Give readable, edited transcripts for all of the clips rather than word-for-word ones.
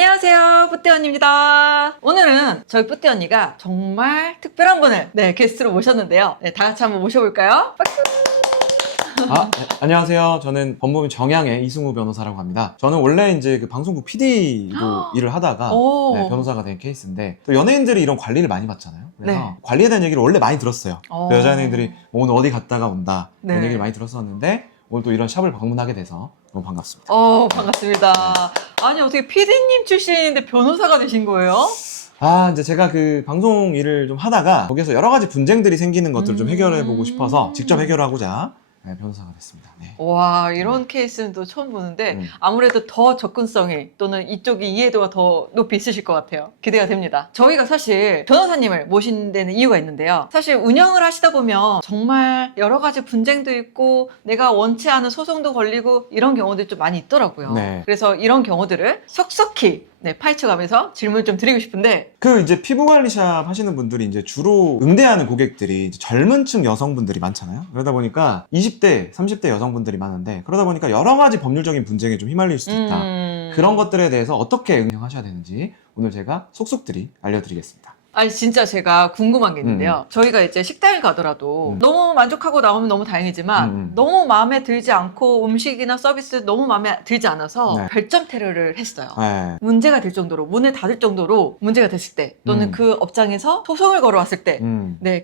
안녕하세요, 뿌띠 언니입니다. 오늘은 저희 뿌띠 언니가 정말 특별한 분을 게스트로 모셨는데요. 다 같이 한번 모셔볼까요? 박수! 네, 안녕하세요. 저는 법무부 정양의 이승우 변호사라고 합니다. 저는 원래 이제 그 방송국 PD로 일을 하다가 변호사가 된 케이스인데, 또 연예인들이 이런 관리를 많이 받잖아요. 그래서 관리에 대한 얘기를 원래 많이 들었어요. 그 여자 연예인들이 오늘 어디 갔다가 온다 이런 얘기를 많이 들었었는데, 오늘 또 이런 샵을 방문하게 돼서 너무 반갑습니다. 반갑습니다. 아니, 어떻게 PD님 출신인데 변호사가 되신 거예요? 이제 제가 그 방송 일을 좀 하다가 거기서 여러 가지 분쟁들이 생기는 것들을 좀 해결해보고 싶어서 직접 해결하고자 변호사가 됐습니다. 네. 와, 이런 케이스는 또 처음 보는데 아무래도 더 접근성이 또는 이쪽이 이해도가 더 높이 있으실 것 같아요. 기대가 됩니다. 저희가 사실 변호사님을 모신 데는 이유가 있는데요. 사실 운영을 하시다 보면 정말 여러 가지 분쟁도 있고 내가 원치 않은 소송도 걸리고 이런 경우들이 좀 많이 있더라고요. 네. 그래서 이런 경우들을 속속히 파헤쳐가면서 질문 좀 드리고 싶은데, 그 이제 피부관리샵 하시는 분들이 이제 주로 응대하는 고객들이 이제 젊은 층 여성분들이 많잖아요. 그러다 보니까 20대, 30대 여성분들이 많은데, 그러다 보니까 여러 가지 법률적인 분쟁에 좀 휘말릴 수도 있다. 그런 것들에 대해서 어떻게 응용하셔야 되는지 오늘 제가 속속들이 알려드리겠습니다. 아니, 진짜 제가 궁금한 게 있는데요. 저희가 이제 식당을 가더라도 너무 만족하고 나오면 너무 다행이지만 너무 마음에 들지 않고 음식이나 서비스 너무 마음에 들지 않아서 별점 테러를 했어요. 문제가 될 정도로, 문을 닫을 정도로 문제가 됐을 때, 또는 그 업장에서 소송을 걸어왔을 때,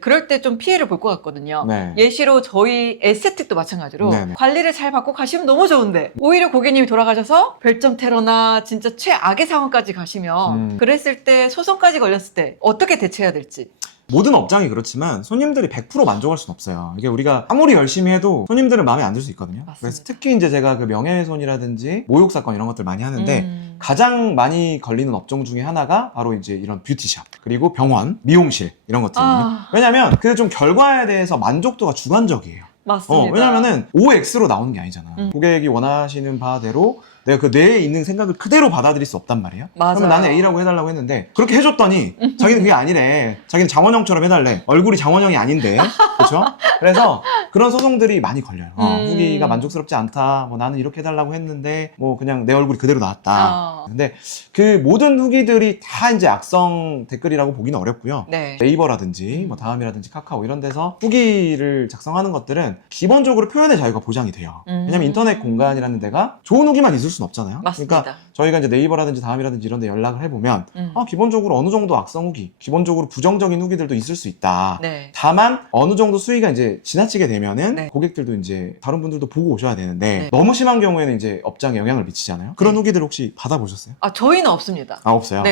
그럴 때 좀 피해를 볼 것 같거든요. 예시로 저희 에스테틱도 마찬가지로 관리를 잘 받고 가시면 너무 좋은데 오히려 고객님이 돌아가셔서 별점 테러나 진짜 최악의 상황까지 가시면 그랬을 때, 소송까지 걸렸을 때 어떻게 대처해야 될지. 모든 업장이 그렇지만 손님들이 100% 만족할 수는 없어요. 이게 우리가 아무리 열심히 해도 손님들은 마음에 안 들 수 있거든요. 맞습니다. 그래서 특히 이제 제가 그 명예훼손이라든지 모욕 사건 이런 것들 많이 하는데, 가장 많이 걸리는 업종 중에 하나가 바로 이제 이런 뷰티샵, 그리고 병원, 미용실 이런 것들이거든요. 왜냐면 그 좀 결과에 대해서 만족도가 주관적이에요. 맞습니다. 왜냐면은 OX로 나오는 게 아니잖아. 고객이 원하시는 바대로 내가 그 뇌에 있는 생각을 그대로 받아들일 수 없단 말이에요. 맞아요. 그러면 나는 A라고 해달라고 했는데 그렇게 해줬더니 자기는 그게 아니래. 자기는 장원영처럼 해달래. 얼굴이 장원영이 아닌데. 그렇죠? 그래서 그런 소송들이 많이 걸려요. 후기가 만족스럽지 않다. 뭐 나는 이렇게 해달라고 했는데 뭐 그냥 내 얼굴이 그대로 나왔다. 근데 그 모든 후기들이 다 이제 악성 댓글이라고 보기는 어렵고요. 네이버라든지 뭐 다음이라든지 카카오 이런 데서 후기를 작성하는 것들은 기본적으로 표현의 자유가 보장이 돼요. 왜냐면 인터넷 공간이라는 데가 좋은 후기만 있을 수는 없잖아요. 맞습니다. 그러니까 저희가 이제 네이버라든지 다음이라든지 이런 데 연락을 해보면 기본적으로 어느 정도 악성 후기, 기본적으로 부정적인 후기들도 있을 수 있다. 다만 어느 정도 수위가 이제 지나치게 되면은 고객들도 이제 다른 분들도 보고 오셔야 되는데 너무 심한 경우에는 이제 업장에 영향을 미치잖아요. 그런 후기들 혹시 받아보셨어요? 저희는 없습니다. 없어요?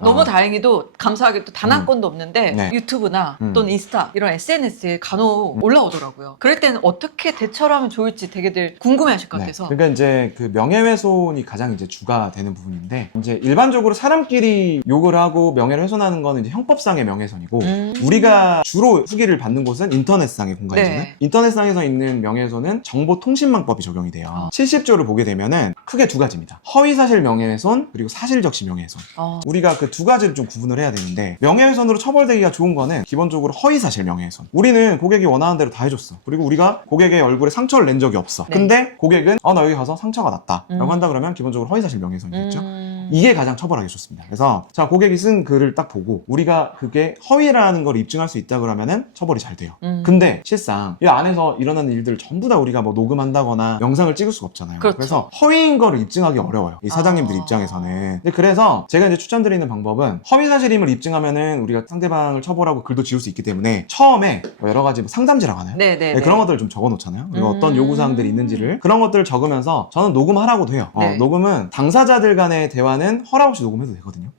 너무 다행히도 감사하게도 단 한 건도 없는데 유튜브나 또는 인스타 이런 SNS에 간혹 올라오더라고요. 그럴 때는 어떻게 대처를 하면 좋을지 되게들 궁금해하실 것 같아서. 그러니까 이제 그 명예훼손이 가장 이제 주가 되는 부분인데, 이제 일반적으로 사람끼리 욕을 하고 명예를 훼손하는 거는 이제 형법상의 명예훼손이고, 우리가 주로 후기를 받는 곳은 인터넷상의 공간이잖아요. 인터넷상에서 있는 명예훼손은 정보통신망법이 적용이 돼요. 70조를 보게 되면은 크게 두 가지입니다. 허위사실 명예훼손, 그리고 사실적시 명예훼손. 우리가 그 두 가지를 좀 구분을 해야 되는데, 명예훼손으로 처벌되기가 좋은 거는 기본적으로 허위사실 명예훼손. 우리는 고객이 원하는 대로 다 해줬어. 그리고 우리가 고객의 얼굴에 상처를 낸 적이 없어. 근데 고객은 나 여기 가서 상처가 났다 라고 한다 그러면 기본적으로 허위사실 명예훼손이겠죠. 이게 가장 처벌하기 좋습니다. 그래서 자, 고객이 쓴 글을 딱 보고 우리가 그게 허위라는 걸 입증할 수 있다 그러면은 처벌이 잘 돼요. 근데 실상 이 안에서 일어나는 일들을 전부 다 우리가 뭐 녹음한다거나 영상을 찍을 수가 없잖아요. 그래서 허위인 거를 입증하기 어려워요, 이 사장님들 입장에서는. 그래서 제가 이제 추천드리는 방법은, 허위사실임을 입증하면은 우리가 상대방을 처벌하고 글도 지울 수 있기 때문에 처음에 뭐 여러 가지 뭐 상담지라고 하나요? 그런 것들을 좀 적어 놓잖아요. 그리고 어떤 요구사항들이 있는지를, 그런 것들을 적으면서 저는 녹음하라고도 해요. 녹음은 당사자들 간의 대화는 허락 없이 녹음해도 되거든요.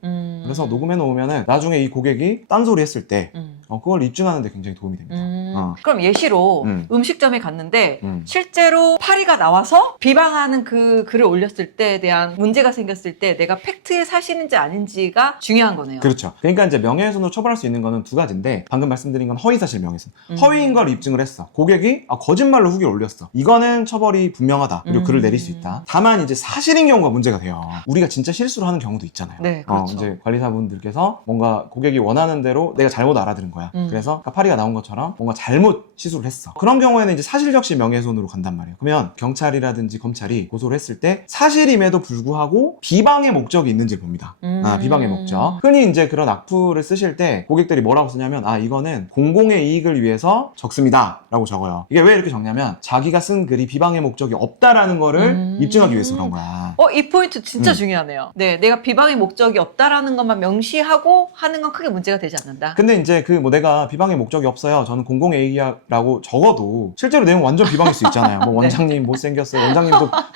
그래서 녹음해 놓으면은 나중에 이 고객이 딴소리 했을 때 그걸 입증하는 데 굉장히 도움이 됩니다. 그럼 예시로 음식점에 갔는데 실제로 파리가 나와서 비방하는 그 글을 올렸을 때에 대한 문제가 생겼을 때 내가 팩트의 사실인지 아닌지가 중요한 거네요. 그렇죠. 그러니까 이제 명예훼손으로 처벌할 수 있는 거는 두 가지인데, 방금 말씀드린 건 허위사실 명예훼손. 허위인 걸 입증을 했어. 고객이 거짓말로 후기를 올렸어. 이거는 처벌이 분명하다. 그리고 글을 내릴 수 있다. 다만 이제 사실인 경우가 문제가 돼요. 우리가 진짜 실수를 하는 경우도 있잖아요. 그렇죠. 이제 관리사분들께서 뭔가 고객이 원하는 대로 내가 잘못 알아들은 거야. 그래서 파리가 나온 것처럼 뭔가 잘못 시술을 했어. 그런 경우에는 이제 사실적시 명예훼손으로 간단 말이에요. 그러면 경찰이라든지 검찰이 고소를 했을 때 사실임에도 불구하고 비방의 목적이 있는지 봅니다. 비방의 목적. 흔히 이제 그런 악플을 쓰실 때 고객들이 뭐라고 쓰냐면 이거는 공공의 이익을 위해서 적습니다 라고 적어요. 이게 왜 이렇게 적냐면 자기가 쓴 글이 비방의 목적이 없다라는 거를 입증하기 위해서 그런 거야. 이 포인트 진짜 중요하네요. 네, 내가 비방의 목적이 없다라는 것만 명시하고 하는 건 크게 문제가 되지 않는다. 근데 이제 내가 비방의 목적이 없어요. 저는 공공의 이익이라고 적어도 실제로 내용 완전 비방일 수 있잖아요. 뭐 원장님 못생겼어요.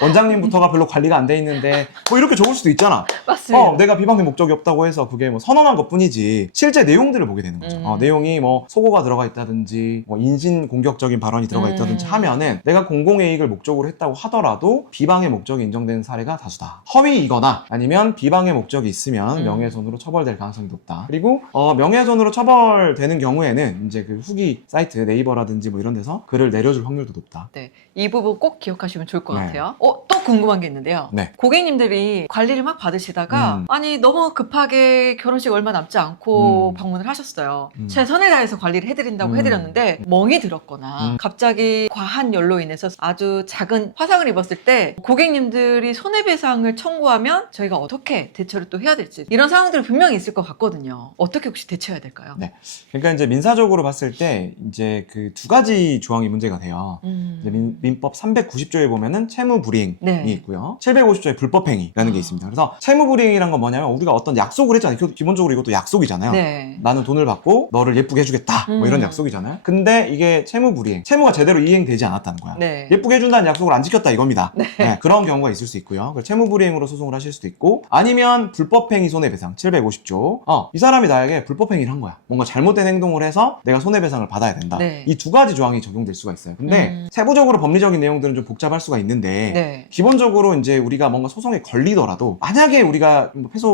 원장님부터가 별로 관리가 안 돼 있는데 뭐 이렇게 적을 수도 있잖아. 맞습니다. 내가 비방의 목적이 없다고 해서 그게 뭐 선언한 것 뿐이지 실제 내용들을 보게 되는 거죠. 내용이 뭐 속어가 들어가 있다든지 뭐 인신 공격적인 발언이 들어가 있다든지 하면은 내가 공공의 이익을 목적으로 했다고 하더라도 비방의 목적이 인정되는 사례가 다수다. 허위이거나 아니면 비방의 목적이 있으면 명예훼손으로 처벌될 가능성이 높다. 그리고 명예훼손으로 처벌되는 경우에는 이제 그 후기 사이트 네이버라든지 뭐 이런 데서 글을 내려줄 확률도 높다. 네, 이 부분 꼭 기억하시면 좋을 것 네. 같아요. 또 궁금한 게 있는데요. 네. 고객님들이 관리를 막 받으시다가 아니 너무 급하게 결혼식 얼마 남지 않고 방문을 하셨어요. 최선을 다해서 관리를 해드린다고 해드렸는데 멍이 들었거나 갑자기 과한 열로 인해서 아주 작은 화상을 입었을 때 고객님들이 손해배상을 청구하면 저희가 어떻게 대처를 또 해야 될지 이런 상황들이 분명히 있을 것 같거든요. 어떻게 혹시 대처해야 될까요? 네. 그러니까 이제 민사적으로 봤을 때 이제 그 두 가지 조항이 문제가 돼요. 이제 민법 390조에 보면은 채무불이행이 네. 있고요. 750조에 불법행위라는 게 있습니다. 그래서 채무불이행이란 건 뭐냐면 우리가 어떤 약속을 했잖아요. 기본적으로 이것도 약속이잖아요. 네. 나는 돈을 받고 너를 예쁘게 해주겠다. 뭐 이런 약속이잖아요. 근데 이게 채무불이행, 채무가 제대로 이행되지 않았다는 거야. 네. 예쁘게 해준다는 약속을 안 지켰다 이겁니다. 네. 네, 그런 경우가 있을 수 있고요. 채무불이행으로 소송을 하실 수도 있고 아니면 불법행위 손해배상 750조. 이 사람이 나에게 불법행위를 한 거야. 뭔가 잘못된 행동을 해서 내가 손해배상을 받아야 된다. 네. 이 두 가지 조항이 적용될 수가 있어요. 근데 세부적으로 법리적인 내용들은 좀 복잡할 수가 있는데 네. 기본적으로 이제 우리가 뭔가 소송에 걸리더라도 만약에 우리가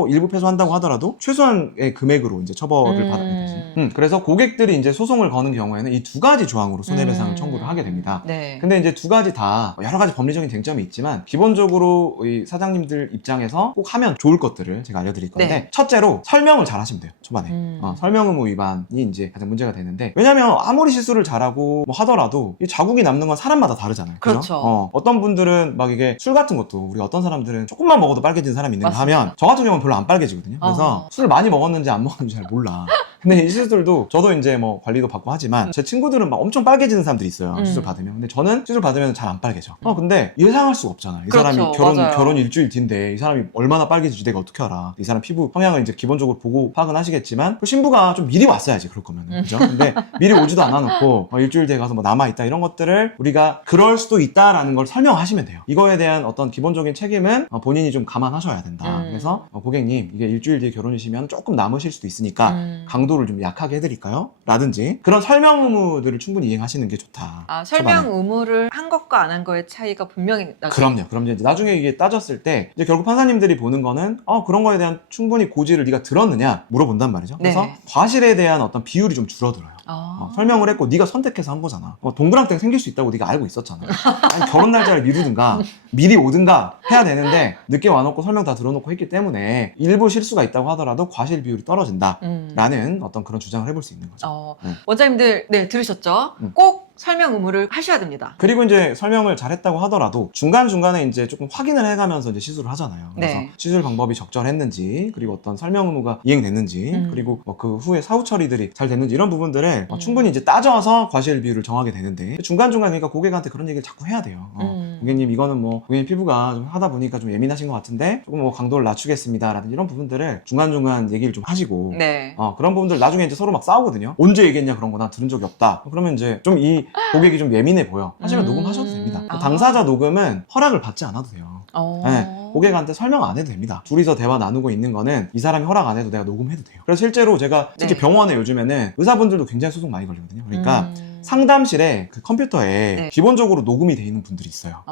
일부 패소한다고 하더라도 최소한의 금액으로 이제 처벌을 받게 되지. 그래서 고객들이 이제 소송을 거는 경우에는 이 두 가지 조항으로 손해배상을 청구를 하게 됩니다. 네. 근데 이제 두 가지 다 여러 가지 법리적인 쟁점이 있지만 기본적으로 이 사장님들 입장에서 꼭 하면 좋을 것들을 제가 알려드릴 건데 네. 첫째로 설명을 잘 하시면 돼요. 초반에. 설명 의무 위반이 이제 가장 문제가 되는데 왜냐면 아무리 시술을 잘하고 뭐 하더라도 이 자국이 남는 건 사람마다 다르잖아요. 그죠? 그렇죠. 어떤 분들은 막 이게 술 같은 것도 우리 어떤 사람들은 조금만 먹어도 빨개지는 사람이 있는가 맞습니다. 하면 저 같은 경우는 별로 안 빨개지거든요. 그래서 술을 많이 먹었는지 안 먹었는지 잘 몰라. 근데 이 시술들도 저도 이제 뭐 관리도 받고 하지만 제 친구들은 막 엄청 빨개지는 사람들이 있어요. 시술 받으면. 근데 저는 시술 받으면 잘 안 빨개져. 근데 예상할 수가 없잖아. 이 그렇죠. 사람이 맞아요. 결혼 일주일 뒤인데 이 사람이 얼마나 빨개질지 내가 어떻게 알아. 이 사람 피부 성향을 이제 기본적으로 보고 파악은 하시겠지만 그 신부가 좀 미리 왔어야지 그럴 거면. 그죠? 근데 미리 오지도 않아놓고 일주일 뒤에 가서 뭐 남아있다 이런 것들을 우리가 그럴 수도 있다라는 걸 설명하시면 돼요. 이거에 대한 어떤 기본적인 책임은 본인이 좀 감안하셔야 된다. 그래서 고객님 이게 일주일 뒤에 결혼이시면 조금 남으실 수도 있으니까 강도를 좀 약하게 해드릴까요? 라든지 그런 설명 의무들을 충분히 이행하시는 게 좋다. 설명 초반에. 의무를 한 것과 안 한 거의 차이가 분명히 나죠. 그럼요. 이제 나중에 이게 따졌을 때 이제 결국 판사님들이 보는 거는 그런 거에 대한 충분히 고지를 네가 들었느냐 물어본단 말이죠. 그래서 네. 과실에 대한 어떤 비율이 좀 줄어들어요. 설명을 했고 네가 선택해서 한 거잖아. 동그랑땡 생길 수 있다고 네가 알고 있었잖아. 아니, 결혼 날짜를 미루든가 미리 오든가 해야 되는데 늦게 와놓고 설명 다 들어놓고 했기 때문에 일부 실수가 있다고 하더라도 과실 비율이 떨어진다라는 어떤 그런 주장을 해볼 수 있는 거죠. 원장님들 들으셨죠? 꼭 설명 의무를 하셔야 됩니다. 그리고 이제 설명을 잘했다고 하더라도 중간중간에 이제 조금 확인을 해가면서 이제 시술을 하잖아요. 그래서 네. 시술 방법이 적절했는지, 그리고 어떤 설명 의무가 이행됐는지, 그리고 뭐 그 후에 사후 처리들이 잘 됐는지 이런 부분들을 충분히 이제 따져서 과실 비율을 정하게 되는데 중간중간 그러니까 고객한테 그런 얘기를 자꾸 해야 돼요. 고객님 이거는 뭐 고객님 피부가 좀 하다 보니까 좀 예민하신 것 같은데 조금 뭐 강도를 낮추겠습니다 라든지 이런 부분들을 중간중간 얘기를 좀 하시고 네. 그런 부분들 나중에 이제 서로 막 싸우거든요. 언제 얘기했냐 그런 거 나 들은 적이 없다. 그러면 이제 좀 이 고객이 좀 예민해 보여. 하시면 녹음하셔도 됩니다. 당사자 녹음은 허락을 받지 않아도 돼요. 네, 고객한테 설명 안 해도 됩니다. 둘이서 대화 나누고 있는 거는 이 사람이 허락 안 해도 내가 녹음해도 돼요. 그래서 실제로 제가 특히 네. 병원에 요즘에는 의사분들도 굉장히 소송 많이 걸리거든요. 그러니까 상담실에 그 컴퓨터에 네. 기본적으로 녹음이 돼 있는 분들이 있어요.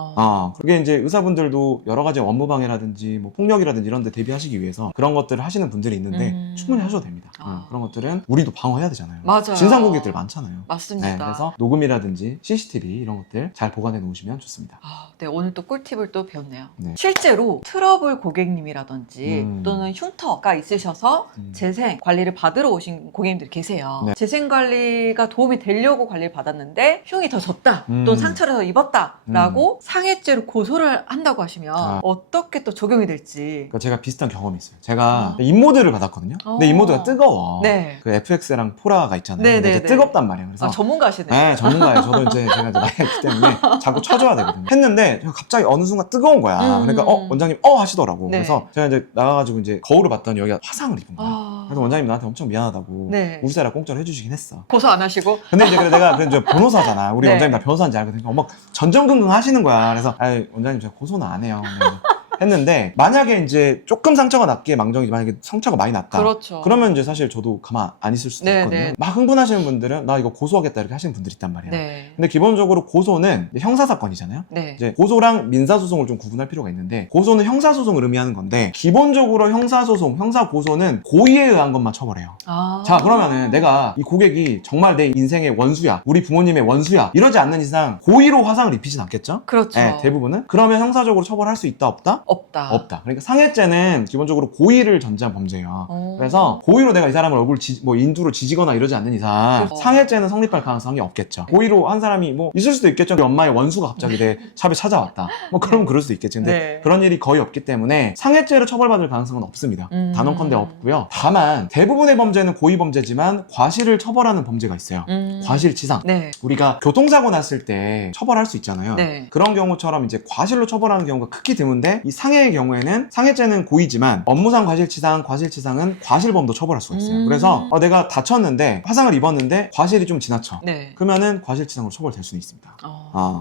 그게 이제 의사분들도 여러 가지 업무 방해라든지 뭐 폭력이라든지 이런 데 대비하시기 위해서 그런 것들을 하시는 분들이 있는데 충분히 하셔도 됩니다. 그런 것들은 우리도 방어해야 되잖아요. 맞아요. 진상 고객들 많잖아요. 맞습니다. 네, 그래서 녹음이라든지 CCTV 이런 것들 잘 보관해 놓으시면 좋습니다. 네, 오늘 또 꿀팁을 또 배웠네요. 네. 실제로 트러블 고객님이라든지 또는 흉터가 있으셔서 재생 관리를 받으러 오신 고객님들이 계세요. 네. 재생 관리가 도움이 되려고 관리를 받았는데 흉이 더 졌다 또는 상처를 더 입었다라고 상해죄로 고소를 한다고 하시면 어떻게 또 적용이 될지. 그러니까 제가 비슷한 경험이 있어요. 제가 인모드를 받았거든요. 근데 인모드가 뜨거워. 네. 그 FX랑 포라가 있잖아요. 네, 근데 네, 이제 네. 뜨겁단 말이에요. 그래서 전문가시네. 네, 전문가예요. 저도 이제 제가 이제 나이가 있기 때문에 자꾸 쳐줘야 되거든요. 했는데 갑자기 어느 순간 뜨거운 거야. 그러니까 원장님 네. 하시더라고. 그래서 제가 이제 나가가지고 이제 거울을 봤더니 여기가 화상을 입은 거야. 그래서 원장님 나한테 엄청 미안하다고 네. 우리사라 공짜로 해주시긴 했어. 고소 안 하시고? 근데 이제 내가 그래도 변호사잖아. 우리 네. 원장님 나 변호사인지 알거든요. 막 전전긍긍 하시는 거야. 그래서 원장님 제가 고소는 안 해요. 했는데 만약에 이제 조금 상처가 났기에 망정이지 만약에 상처가 많이 났다. 그렇죠. 그러면 이제 사실 저도 가만 안 있을 수도 네, 있거든요. 네. 막 흥분하시는 분들은 나 이거 고소하겠다 이렇게 하시는 분들이 있단 말이에요. 네. 근데 기본적으로 고소는 형사사건이잖아요. 네. 이제 고소랑 민사소송을 좀 구분할 필요가 있는데 고소는 형사소송을 의미하는 건데 기본적으로 형사소송, 형사고소는 고의에 의한 것만 처벌해요. 자 그러면은 내가 이 고객이 정말 내 인생의 원수야, 우리 부모님의 원수야 이러지 않는 이상 고의로 화상을 입히진 않겠죠? 그렇죠. 네, 대부분은. 그러면 형사적으로 처벌할 수 있다 없다? 없다. 없다. 그러니까 상해죄는 기본적으로 고의를 전제한 범죄예요. 그래서 고의로 내가 이 사람을 얼굴 인두로 지지거나 이러지 않는 이상 상해죄는 성립할 가능성이 없겠죠. 고의로 한 사람이 뭐 있을 수도 있겠죠. 우리 엄마의 원수가 갑자기 내 샵에 찾아왔다. 뭐 그러면 그럴 수도 있겠지. 근데 네. 그런 일이 거의 없기 때문에 상해죄로 처벌받을 가능성은 없습니다. 단언컨대 없고요. 다만 대부분의 범죄는 고의 범죄지만 과실을 처벌하는 범죄가 있어요. 과실치상. 네. 우리가 교통사고 났을 때 처벌할 수 있잖아요. 네. 그런 경우처럼 이제 과실로 처벌하는 경우가 극히 드문데 이 상해의 경우에는 상해죄는 고의지만 업무상 과실치상, 과실치상은 과실범도 처벌할 수가 있어요. 그래서 내가 다쳤는데 화상을 입었는데 과실이 좀 지나쳐. 네. 그러면은 과실치상으로 처벌될 수는 있습니다.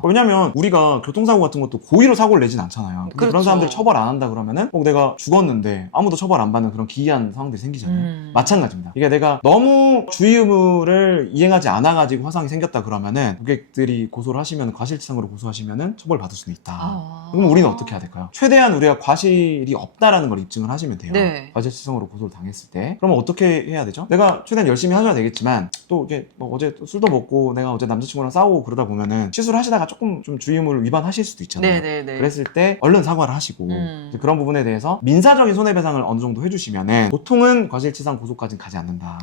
왜냐면 우리가 교통사고 같은 것도 고의로 사고를 내진 않잖아요. 근데 그렇죠. 그런 사람들 처벌 안 한다 그러면은 내가 죽었는데 아무도 처벌 안 받는 그런 기이한 상황들이 생기잖아요. 마찬가지입니다. 이게 내가 너무 주의 의무를 이행하지 않아가지고 화상이 생겼다 그러면은 고객들이 고소를 하시면 과실치상으로 고소하시면은 처벌받을 수는 있다. 그럼 우리는 어떻게 해야 될까요? 최대한 우리가 과실이 없다라는 걸 입증을 하시면 돼요. 네. 과실치상으로 고소를 당했을 때. 그러면 어떻게 해야 되죠? 내가 최대한 열심히 하셔야 되겠지만 또 이게 뭐 어제 또 술도 먹고 내가 어제 남자친구랑 싸우고 그러다 보면은 실수를 하시다가 조금 좀 주의 의무를 위반하실 수도 있잖아요. 네네네. 그랬을 때 얼른 사과를 하시고 이제 그런 부분에 대해서 민사적인 손해배상을 어느 정도 해주시면은 보통은 과실치상 고소까지는 가지 않는다.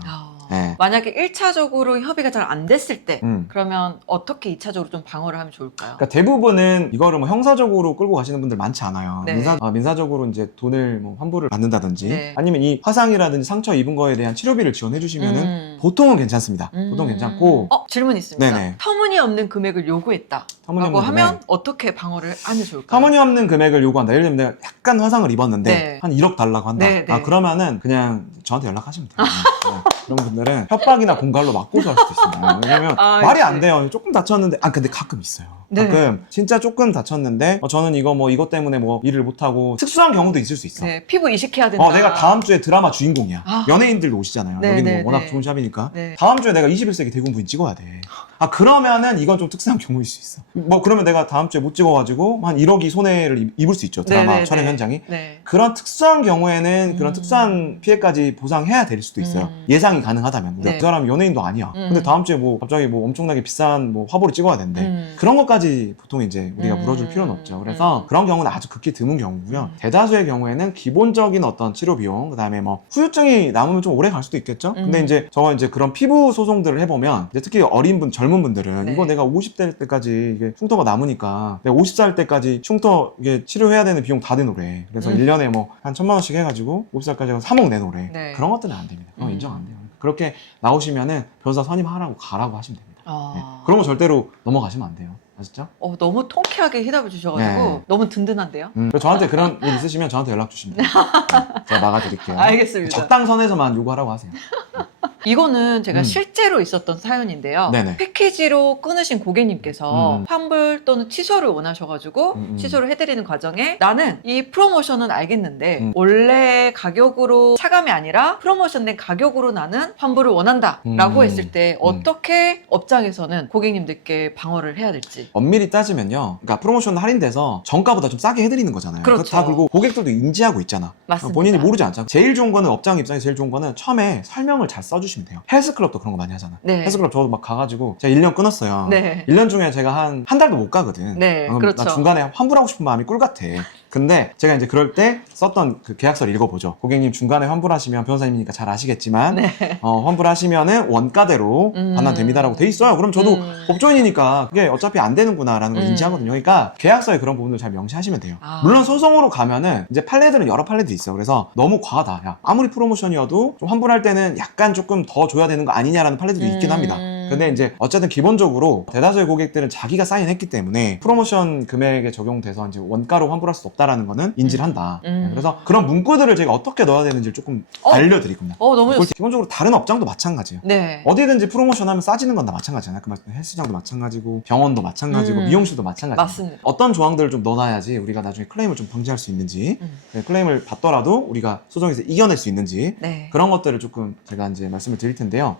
네. 만약에 1차적으로 협의가 잘 안 됐을 때 그러면 어떻게 2차적으로 좀 방어를 하면 좋을까요? 그러니까 대부분은 이거를 뭐 형사적으로 끌고 가시는 분들 많지 않아요. 네. 민사적으로 이제 돈을 뭐 환불을 받는다든지 네. 아니면 이 화상이라든지 상처 입은 거에 대한 치료비를 지원해 주시면은 보통은 괜찮습니다. 보통 괜찮고 질문 있습니다. 네네. 터무니없는 금액을 요구했다. 라고 하면 어떻게 방어를 하면 좋을까요? 터무니없는 금액을 요구한다. 예를 들면 내가 약간 화상을 입었는데 네. 한 1억 달라고 한다. 네, 네. 그러면은 그냥 저한테 연락하시면 돼요. 네. 그런 분들은 협박이나 공갈로 막 고소할 수도 있습니다. 왜냐면 말이 안 돼요. 조금 다쳤는데 근데 가끔 있어요. 네. 가끔 진짜 조금 다쳤는데 저는 이것 때문에 뭐 일을 못하고 특수한 경우도 있을 수 있어. 네, 피부 이식해야 된다. 내가 다음 주에 드라마 주인공이야. 연예인들도 오시잖아요. 네, 여기는 네, 뭐 워낙 네. 좋은 샵이니까. 네. 다음 주에 내가 21세기 대군 부인 찍어야 돼. 그러면은 이건 좀 특수한 경우일 수 있어. 그러면 내가 다음 주에 못 찍어가지고 한 1억이 손해를 입을 수 있죠. 드라마 네, 네, 촬영 네. 현장이. 네. 그런 특수한 경우에는 그런 특수한 피해까지 보상해야 될 수도 있어요. 예상이 가능하다면. 네. 그 사람이 연예인도 아니야. 근데 다음 주에 갑자기 엄청나게 비싼 화보를 찍어야 된대. 그런 것까지 보통 이제 우리가 물어줄 필요는 없죠. 그래서 그런 경우는 아주 극히 드문 경우고요. 대다수의 경우에는 기본적인 어떤 치료 비용, 그 다음에 후유증이 남으면 좀 오래 갈 수도 있겠죠. 근데 이제 그런 피부 소송들을 해보면 이제 특히 젊은 분들은 네. 이거 내가 50대 때까지 이게 흉터가 남으니까 내가 50살 때까지 흉터 이게 치료해야 되는 비용 다 내놓으래. 그래서 1년에 한 1,000만 원씩 해가지고 50살까지 3억 내놓으래. 네. 그런 것들은 안 됩니다. 그런 거 인정 안 돼요. 그렇게 나오시면은 변호사 선임하라고 가라고 하시면 됩니다. 네. 그런 거 절대로 넘어가시면 안 돼요. 아시죠? 너무 통쾌하게 해답을 주셔가지고 네. 너무 든든한데요? 그래서 저한테 그런 일 있으시면 저한테 연락 주시면 돼요. 네. 제가 막아드릴게요. 알겠습니다. 적당선에서만 요구하라고 하세요. 이거는 제가 실제로 있었던 사연인데요. 네네. 패키지로 끊으신 고객님께서 환불 또는 취소를 원하셔가지고 취소를 해드리는 과정에 나는 이 프로모션은 알겠는데 원래 가격으로 차감이 아니라 프로모션된 가격으로 나는 환불을 원한다 라고 했을 때 어떻게 업장에서는 고객님들께 방어를 해야 될지. 엄밀히 따지면요. 그러니까 프로모션 할인돼서 정가보다 좀 싸게 해드리는 거잖아요. 그렇죠. 다 그리고 고객들도 인지하고 있잖아. 맞습니다. 본인이 모르지 않잖아. 제일 좋은 거는 업장 입장에서 제일 좋은 거는 처음에 설명을 잘 써주시면 돼요. 헬스클럽도 그런 거 많이 하잖아. 네. 헬스클럽 저도 막 가가지고 제가 1년 끊었어요. 네. 1년 중에 제가 한 달도 못 가거든. 네, 그렇죠. 나 중간에 환불하고 싶은 마음이 꿀 같아. 근데 제가 이제 그럴 때 썼던 그 계약서를 읽어보죠. 고객님 중간에 환불하시면 변호사님이니까 잘 아시겠지만 네. 환불하시면은 원가대로 반환됩니다라고 돼 있어요. 그럼 저도 법조인이니까 그게 어차피 안 되는구나라는 걸 인지하거든요. 그러니까 계약서에 그런 부분을 잘 명시하시면 돼요. 물론 소송으로 가면은 이제 판례들은 여러 판례들이 있어요. 그래서 너무 과하다. 야, 아무리 프로모션이어도 좀 환불할 때는 약간 조금 더 줘야 되는 거 아니냐라는 판례들이 있긴 합니다. 근데 이제 어쨌든 기본적으로 대다수의 고객들은 자기가 사인했기 때문에 프로모션 금액에 적용돼서 이제 원가로 환불할 수 없다라는 거는 인지를 한다. 그래서 그런 문구들을 제가 어떻게 넣어야 되는지를 조금 알려드릴 겁니다. 너무 좋습니다. 기본적으로 다른 업장도 마찬가지예요. 네. 어디든지 프로모션 하면 싸지는 건 다 마찬가지잖아요. 그 말씀 헬스장도 마찬가지고 병원도 마찬가지고 미용실도 마찬가지예요. 맞습니다. 어떤 조항들을 좀 넣어놔야지 우리가 나중에 클레임을 좀 방지할 수 있는지 클레임을 받더라도 우리가 소송에서 이겨낼 수 있는지 네. 그런 것들을 조금 제가 이제 말씀을 드릴 텐데요.